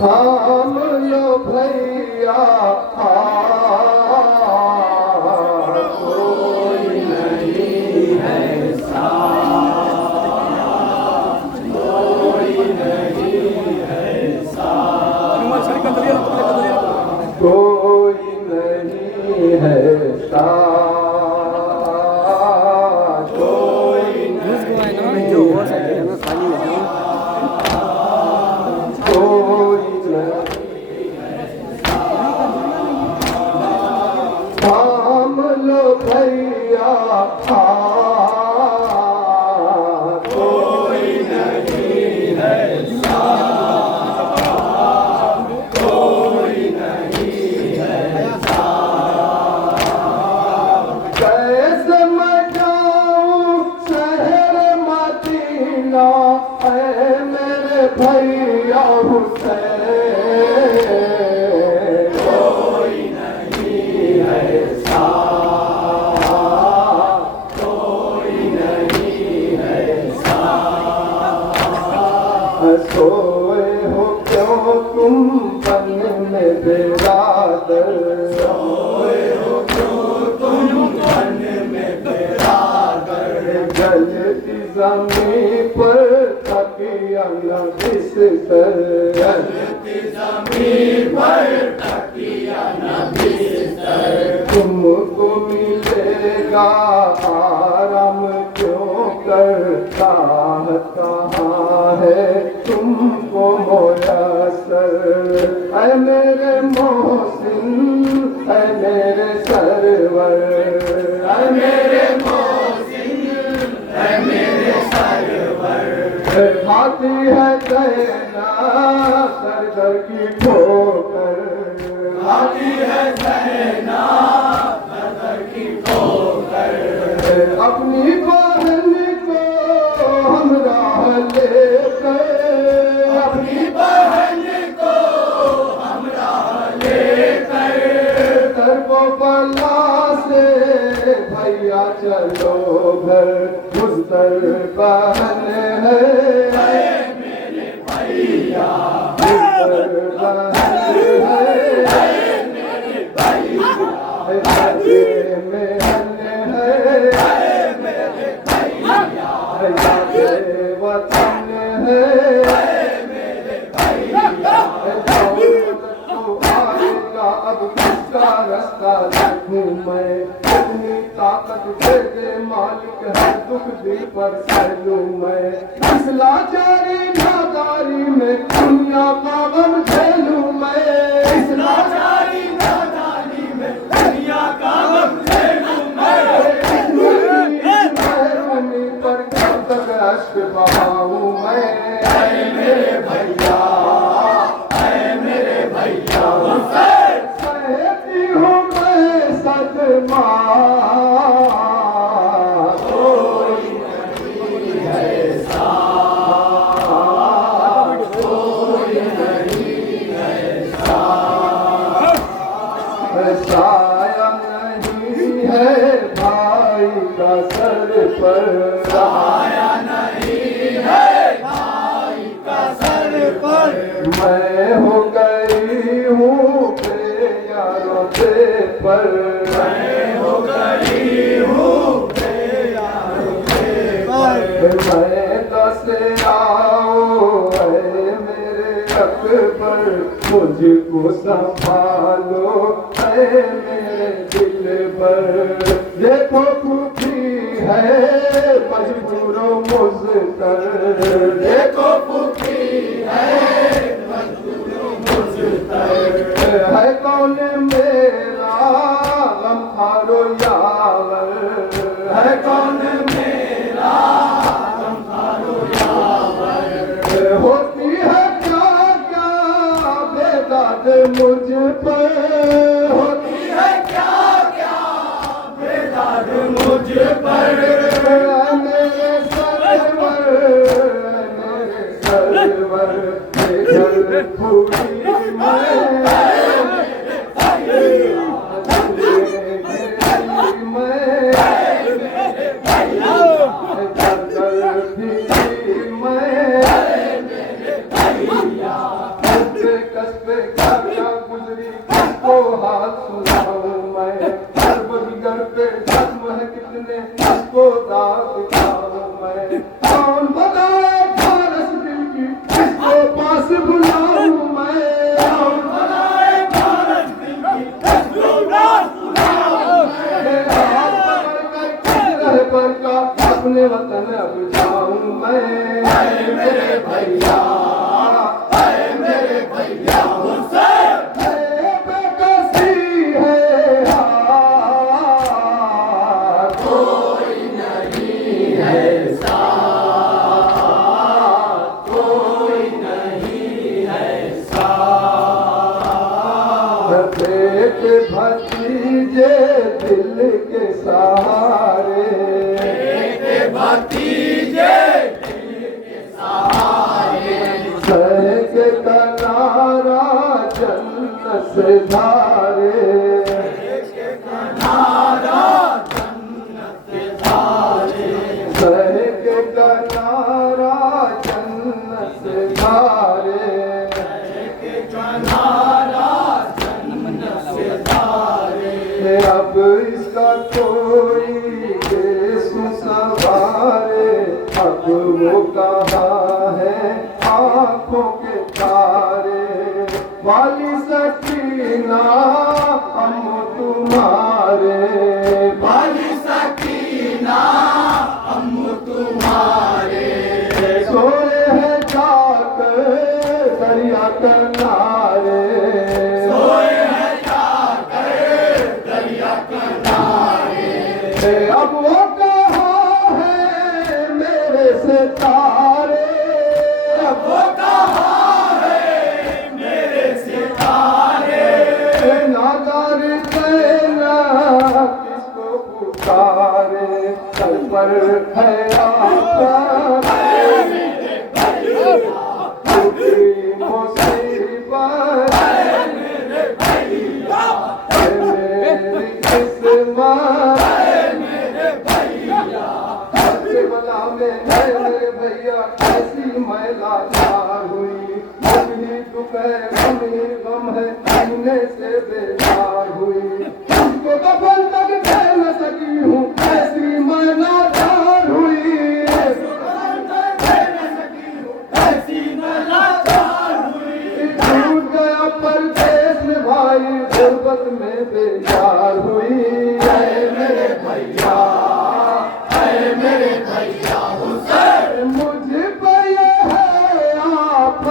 थाम लो भैया कोई नहीं है साथ, कोई नहीं है साथ, कोई नहीं है साथ, कोई नहीं थाम लो भैया कोई नहीं है साथ, कोई नहीं है साथ। कैसे मैं जाऊं शहर मदीना है मेरे भैया हुसैन, कोई नहीं है साथ, कोई नहीं है साथ। सोए हो क्यों तुम बन में बेरादर, सोए हो क्यों तुम बन में बेरादर। जलती ज़मीन पर तकिया न बिस्तर, जलती ज़मीन पर तकिया न बिस्तर। तुमको मिलेगा आराम क्यों करता कहाँ है तुमको मुयस्सर। ऐ मेरे मोहसिन, ऐ मेरे सरवर, ऐ मेरे मोहसिन, ऐ मेरे सरवर। खाती है ज़ैना सर दर की ठोकर, खाती है ज़ैना सर दर की ठोकर। अपनी बहन को हमराह लेकर, अपनी बहन को हमराह लेकर। तरको बला से भैया चलो घर, मुस्तर बहन है मेरे भैया, मुस्तर बहन है मेरे भैया। मेहन है मेरे भैया, वतन है मेरे भैया। अब किसका रास्ता देखूं मैं, कितनी ताकत दे दे मालिक है दुख दिल पर सहलूं मैं। इस लाचारी नादारी में दुनिया का गम झेलूं मैं, इस लाचारी नादारी में दुनिया का गम झेलूं मैं। मेहरबानी पर कब तक अश्क बहाऊं मैं। ऐ मेरे भैया, ऐ मेरे भैया सहती हूँ मैं सदमा, कोई नहीं है साथ, कोई नहीं है साथ। साया नहीं है भाई का सर पर, साया नहीं है भाई का सर पर। मैं हो गई हूँ बेयारों से पर, मैं हो गई हूँ बेयारों से पर। मैं दस आओ है मेरे अकबर, मुझको संभालो है मेरे दिल पर। देखो फूफी है मजबूरों मुझतर, देखो फूफी है मजबूरों मुझतर। है कौन मेरा गमखारो यावर, है कौन मेरा गमखारो यावर। होती है मुझ पर होती है क्या क्या बेदाग मुझ पर मेरे सरवर बेघर थोड़ी हाथ सुनाऊं मैं घर पे जख्म है कितने इसको दाग दिखाऊं मैं कौन बताए खारस दिल की किसको पास बुलाऊं मैं कौन बनाए खारस दिल की किसको पास बुलाऊं मैं हाथ पकड़ कर रह पर का अपने वतन अब जाऊं मैं मेरे भैया बेटे भतीजे दिल के सहारे बेटे भतीजे दिल के सहारे सह के किनारा जन्नत से धारे किनारा जन्नत के धारे सह के किनारा जन्नत से धारे किनारा अब इसका कोई केसु सवारे अब वो कहाँ है आँखों के तारे वाली सकीना हम तुम्हारे वाली सकीना हम तुम्हारे सोए हैं जाकर दरिया किनारे सोए हैं जाकर दरिया किनारे अब वो कहाँ है मेरे सितारे अब वो कहाँ है मेरे सितारे नादार कहना किसको पुकारे सर पर है आपका मुसीबत मेरी किस्मत बला में है मेरे भैया ऐसी मैं लाचार हुई मम्मी दुख है मम्मी गम है सीने से बेकार हुई उसको दफन तक दे न सकी हूँ ऐसी मैं लाचार हुई टूट गया परदेश में भाई गुर्बत में बेकार हुई मेरे भैया मेरे भैया हुसैन मुझ पर ये है आफत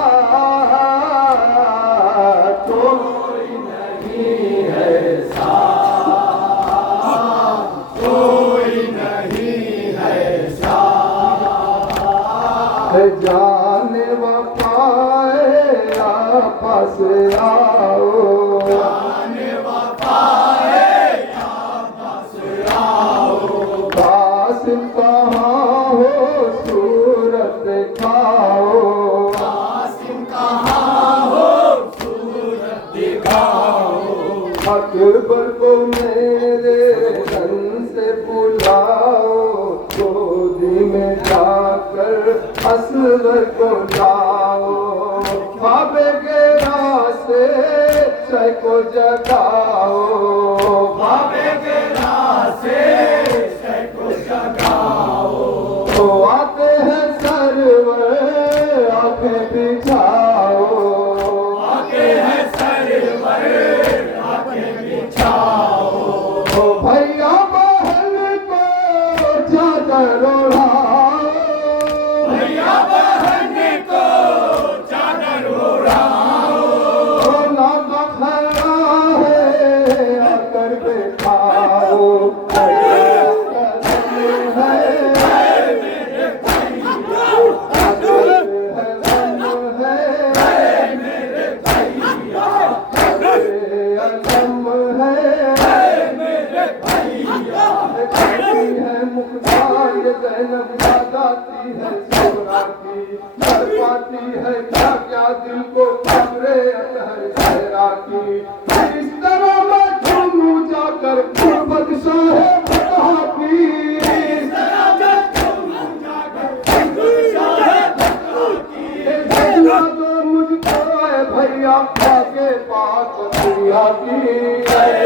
तो कोई नहीं है साथ कोई नहीं है साथ जाने वफाए आपस आओ जाने वफाए आपस आओ पास कहाँ हो सूरत दिखाओ कासिम कहाँ हो सूरत दिखाओ अकबर को मेरे धन से बुलाओ गोदी में जाकर असगर को लाओ ख्वाबे के रास्ते शय को जगाओ बाबे के रास्ते शय को जगाओ तो आते हैं सरवर आंखें बिछाओ आगे है सरवर आंखें बिछाओ ओ भैया बहन को चादर ओढ़ाओ भैया बहन को चादर ओढ़ाओ ओ ना बखरा है आकर बैठाओ कर पाती है क्या क्या दिल को खबरे अटहर सहरा की। इस तरह मैं झूमू जाकर गुरबत साहेब कहा की। इस तरह मैं झूमू जाकर गुरबत साहेब कहा की। दो मुझको है भैया आगे पास दुनिया की।